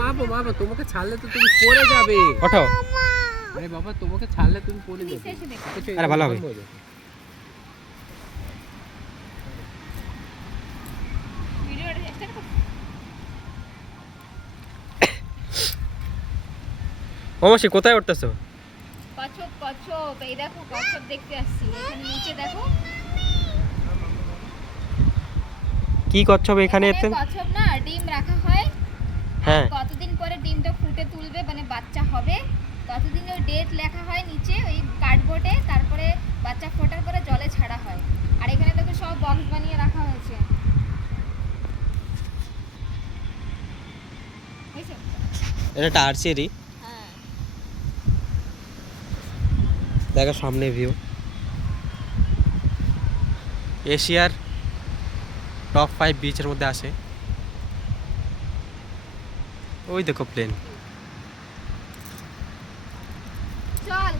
মাপো তোমাকে ছাড়লে তো তুমি পড়ে যাবে। ওঠো। আরে বাবা তোমাকে ছাড়লে তুমি পড়ে যাবে। আরে ভালো হবে। ও মাসি কোথায় উঠতেছো? কচ্ছপ কচ্ছপ, এই দেখো কচ্ছপ দেখতে আসছি। এখানে নিচে দেখো কি কচ্ছপ এখানে এতে? কচ্ছপ না ডিম রাখা হয়। হ্যাঁ। কতদিন পরে ডিমটা ফুটে তুলবে মানে বাচ্চা হবে, ততদিন ওই ডেট লেখা হয় নিচে ওই কার্ডবোর্ডে, তারপরে বাচ্চা ফোটার পরে জলে ছাড়া হয়। আর এখানে দেখো সব বক্স বানিয়ে রাখা হয়েছে। বুঝছো? এটা একটা আর্চেরি। হ্যাঁ। দেখো সামনে ভিউ। এশিয়ার টপ 5 বিচের মধ্যে আসে। ওই দেখো প্লেন। চল